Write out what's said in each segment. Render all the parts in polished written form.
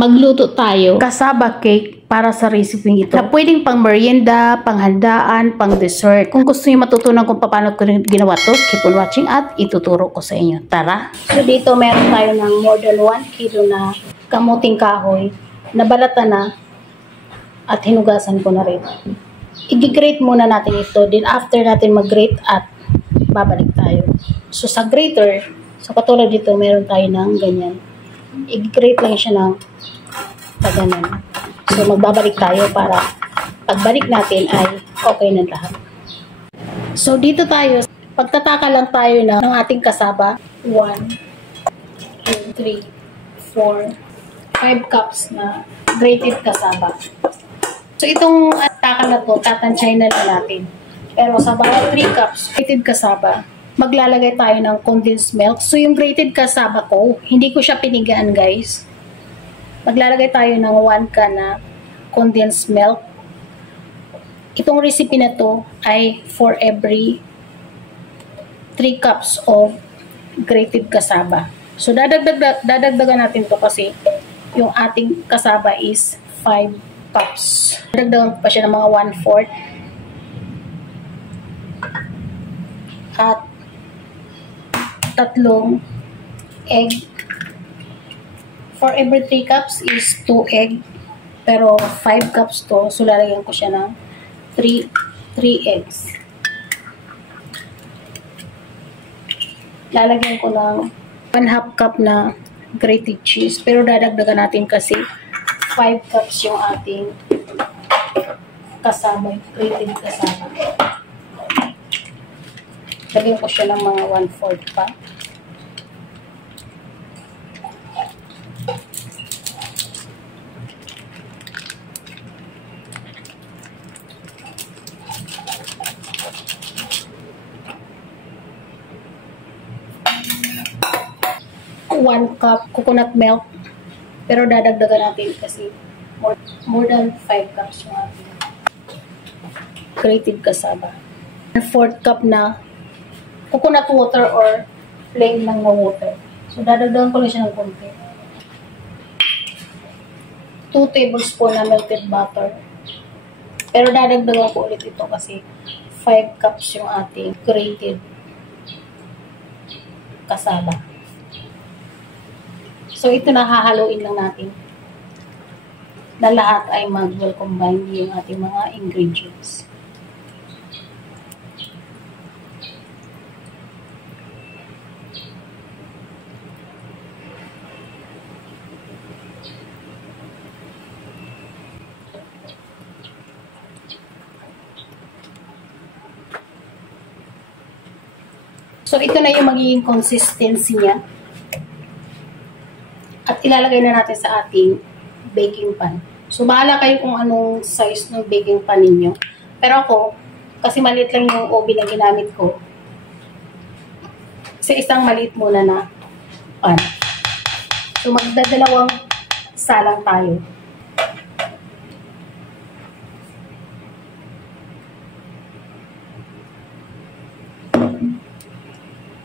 magluto tayo cassava cake para sa recipe ito. Na pwedeng pang merienda, pang handaan, pang dessert. Kung gusto niyo matutunan kung paano ko ginawa to, keep on watching at ituturo ko sa inyo. Tara! So dito meron tayo ng more than 1 kilo na kamuting kahoy. Nabalatan na at hinugasan ko na rin. I-grate muna natin ito. Then after natin mag-grate at babalik tayo. So sa grater, so katulad dito meron tayo ng ganyan. I-grate lang siya ng ganyan. So magbabalik tayo para pagbalik natin ay okay na lahat. So dito tayo, pagtataka lang tayo ng ating kasaba. 1, 2, 3, 4, 5 cups na grated kasaba. So itong taka na to, tatansyahin na lang natin. Pero sa bawat 3 cups grated kasaba, maglalagay tayo ng condensed milk. So yung grated kasaba ko, hindi ko siya pinigaan guys. Maglalagay tayo ng 1 can na condensed milk. Itong recipe na to ay for every 3 cups of grated kasaba. So dadagdagan natin to kasi yung ating kasaba is 5 cups. Dadagdagan pa siya ng mga 1/4. At 3 egg. For every 3 cups is 2 egg. Pero 5 cups to. So, lalagyan ko siya ng 3 eggs. Lalagyan ko ng 1/2 cup na grated cheese. Pero dadagdagan natin kasi 5 cups yung ating kasama. Grated kasama. Lagyan ko siya ng mga 1/4 pa. One cup coconut milk. Pero dadagdagan natin kasi more than 5 cups yung ating grated kasaba. 1/4 cup na coconut water or plain lang na water. So, dadagdagan ko lang siya ng konti. 2 tablespoon na melted butter. Pero dadagdagan ko ulit ito kasi 5 cups yung ating grated kasaba. So, ito na hahaluin lang natin na lahat ay mag-well combine yung ating mga ingredients. So, ito na yung magiging consistency niya. At ilalagay na natin sa ating baking pan. So, bahala kayo kung anong size ng baking pan ninyo. Pero ako, kasi maliit lang yung oven na ginamit ko. Kasi isang maliit muna na pan. So, magdadalawang salang tayo.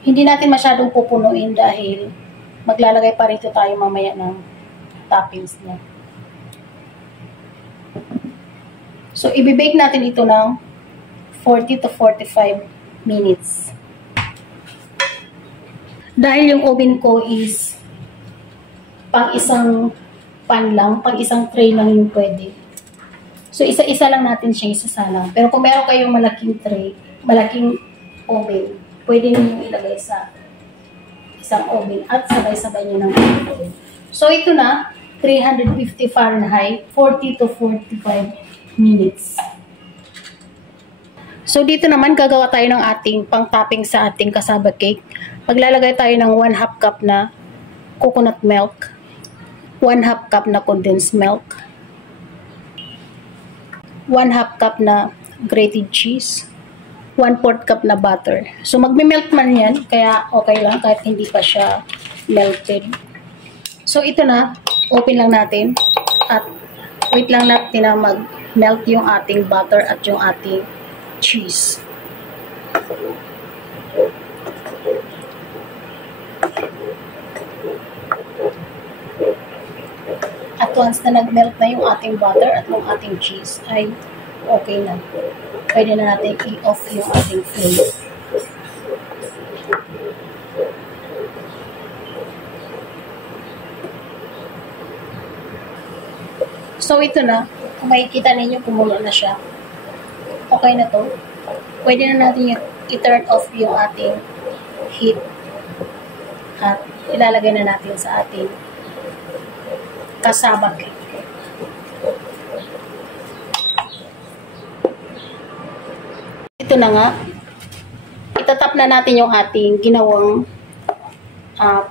Hindi natin masyadong pupunuin dahil maglalagay pa rito tayo mamaya ng toppings niya. So, i-bake natin ito ng 40 to 45 minutes. Dahil yung oven ko is pang isang pan lang, pang isang tray lang yung pwede. So, isa-isa lang natin siya isasalang. Pero kung meron kayong malaking tray, malaking oven, pwede niyo ilagay sa isang oven at sabay-sabay nyo ng oven. So, ito na, 350 Fahrenheit, 40 to 45 minutes. So, dito naman, gagawa tayo ng ating pang-topping sa ating cassava cake. Maglalagay tayo ng 1/2 cup na coconut milk, 1/2 cup na condensed milk, 1/2 cup na grated cheese, 1/4 cup na butter. So, magme-melt man yan, kaya okay lang kahit hindi pa siya melted. So, ito na, open lang natin at wait lang natin na mag-melt yung ating butter at yung ating cheese. At At once na nag-melt na yung ating butter at yung ating cheese, ay okay na. Pwede na natin i-off yung ating flame. So, ito na. Kung makikita ninyo, kumulo na siya. Okay na to. Pwede na natin i-turn off yung ating heat. At ilalagay na natin sa ating cassava cake. Ito na nga. Itatap na natin yung ating ginawang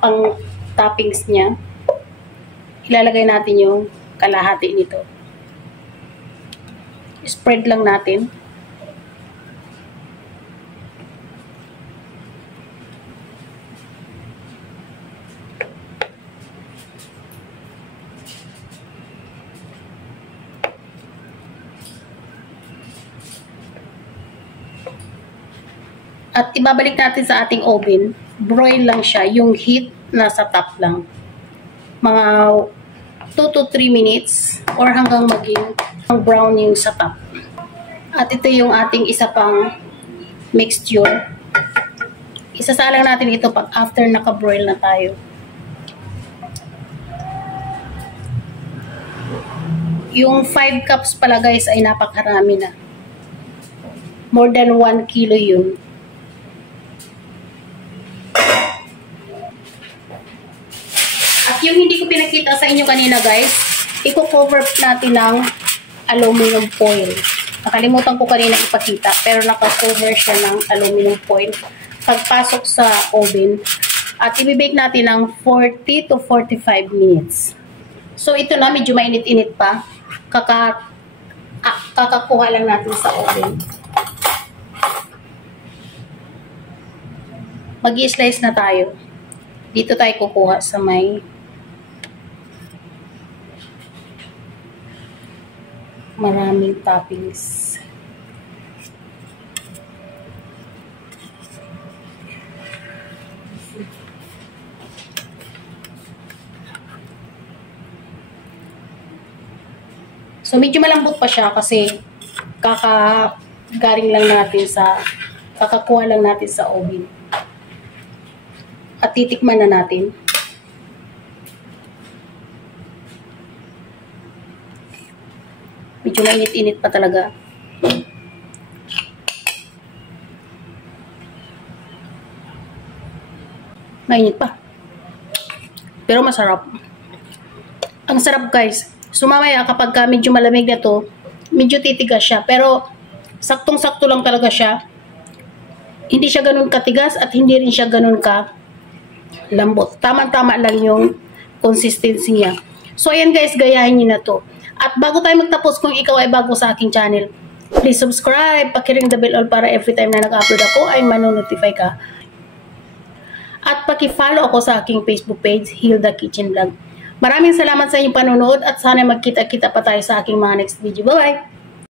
pang toppings niya. Ilalagay natin yung kalahati nito. Spread lang natin. At ibabalik natin sa ating oven. Broil lang siya. Yung heat nasa top lang. Mga 2 to 3 minutes or hanggang maging brown yung sa top. At ito yung ating isa pang mixture. Isasalang natin ito pag after naka-broil na tayo. Yung 5 cups pala guys ay napakarami na. More than 1 kilo yun. At yung hindi ko pinakita sa inyo kanina guys, i-cover natin ng aluminum foil. Nakalimutan ko kanina ipakita, pero naka-cover siya ng aluminum foil pagpasok sa oven. At i-bake natin ng 40 to 45 minutes. So ito na, medyo mainit-init pa. Kakakuha lang natin sa oven. Mag-i-slice na tayo. Dito tayo kukuha sa may maraming toppings. So medyo malambot pa siya kasi kakakuha lang natin sa oven. At titikman na natin. Medyo mainit-init pa talaga. Mainit pa. Pero masarap. Ang sarap guys. So mamaya kapag medyo malamig na to, medyo titigas siya. Pero saktong-sakto lang talaga siya. Hindi siya ganun katigas at hindi rin siya ganun ka lambot. Tama-tama lang yung consistency niya. So ayan guys, gayahin niyo na to. At bago tayo magtapos, kung ikaw ay bago sa aking channel, please subscribe, pakiring the bell all para every time na nag-upload ako ay manonotify ka. At paki-follow ako sa aking Facebook page, Hilda Kitchen Vlog. Maraming salamat sa inyong panonood at sana magkita-kita pa tayo sa aking mga next video. Bye-bye!